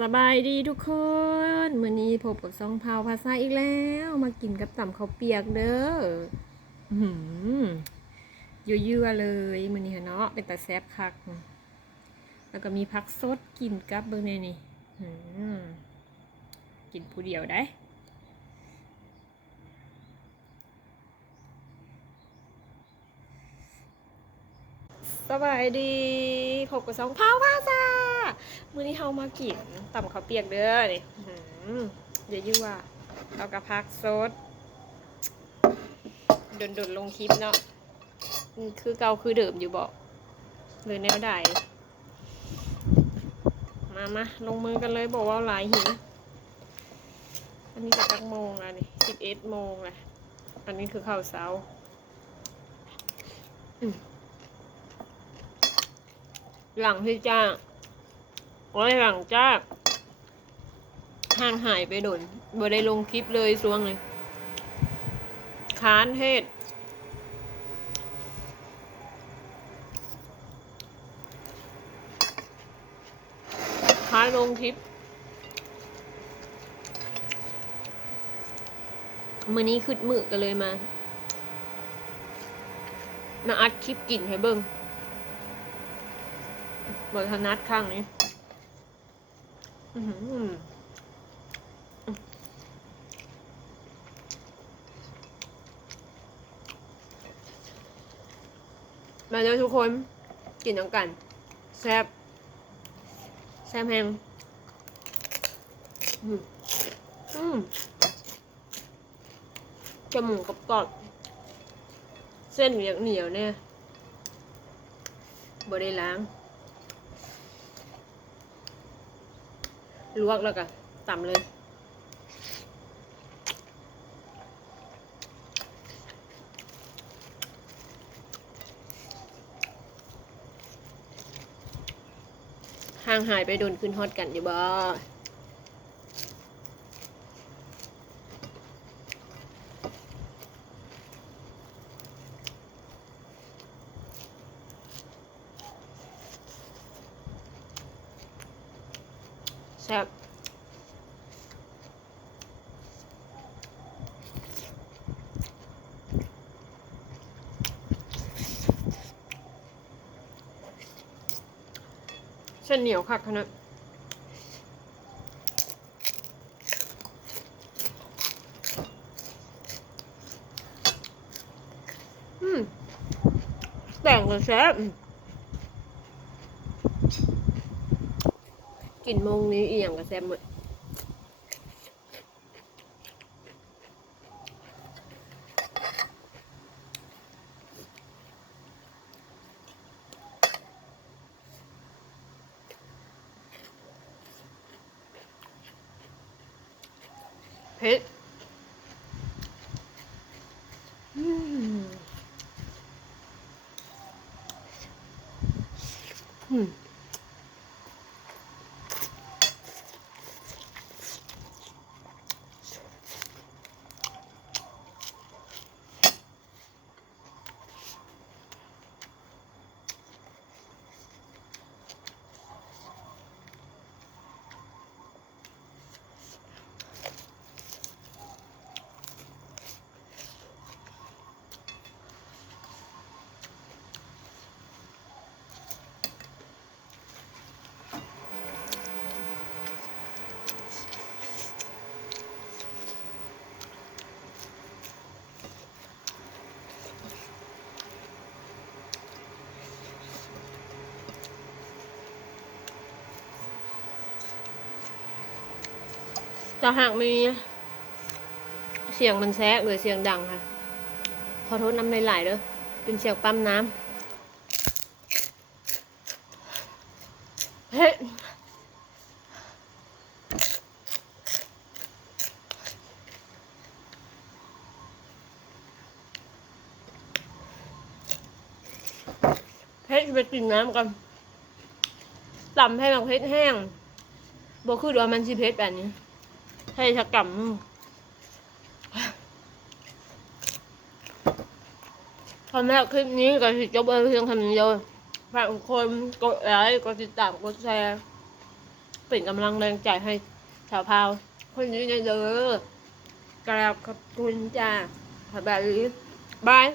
สบายดีทุกคนมื้อนี้พบกับซองเผาภาษาอีกแล้ว มากินกับต่ำข้าวเปียกเด้ออื้อหือยั่วๆเลยมื้อนี้เนาะเป็นตาแซ่บคัก แล้วก็มีผักสดกินกับเบิ่งในนี่กินผู้เดียวได้สบายดีพบกับสองเผาภาษา มื้อนี้เฮามากินต่ำข้าวเปียกเด้อนี่เดี๋ยวยู่ว่าเรากับพักสดโดนๆลงคลิปเนาะคือเกาคือเดิมอยู่บอกหรือแนวใดมามาลงมือกันเลยบอกว่าหลายหินอันนี้จะตักโมงแล้วนี่สิบเอ็ดโมงแหละอันนี้คือข้าวเช้าหลังที่จ้า โอ้ยหลังจ้าห่างหายไปโดนบ่ได้ลงคลิปเลยช่วงเลยค้านเทศค้านลงคลิปมือนี้ขึ้นมือกันเลยมา มาอัดคลิปกลิ่นให้เบิ่งบทนัดข้างนี้ มาเจอทุกคน กินน้ำกัน แซ่บแซ่บแฮงอืมจมูกกับกรอบเส้นเหนียวเหนียวเนี่ยบ่ได้ล้าง ลวกแล้วก็ต่ำเลยห่างหายไปโดนขึ้นฮอตกันอยู่บ่ แซ่บเส้นเหนียวคักขนาดอืมแต่ ก็แซ่บอืมกินโมงนี้อีหยังก็แซ่บหมดเผ็ดอืม อืมแต่หากมี เสียงมันแซะหรือเสียงดังค่ะ ขอโทษน้ำไหลๆเด้อเป็นเสียงปั๊มน้ำเฮ้ยเฮ้ยไปกินน้ำกันต่ำให้มันเผ็ดแห้งบ่คือว่ามันสิเผ็ดแบบนี้ ให้ชักกำตอนแรกคลิปนี้ก็จบเอาเพียงคำเดียวฝากทุกคนกดไลค์กดติดตามกดแชร์เป็นกำลังแรงใจให้สาวพาวคนนี้ในเด้อกราบขอบคุณจ้าขอบายบาย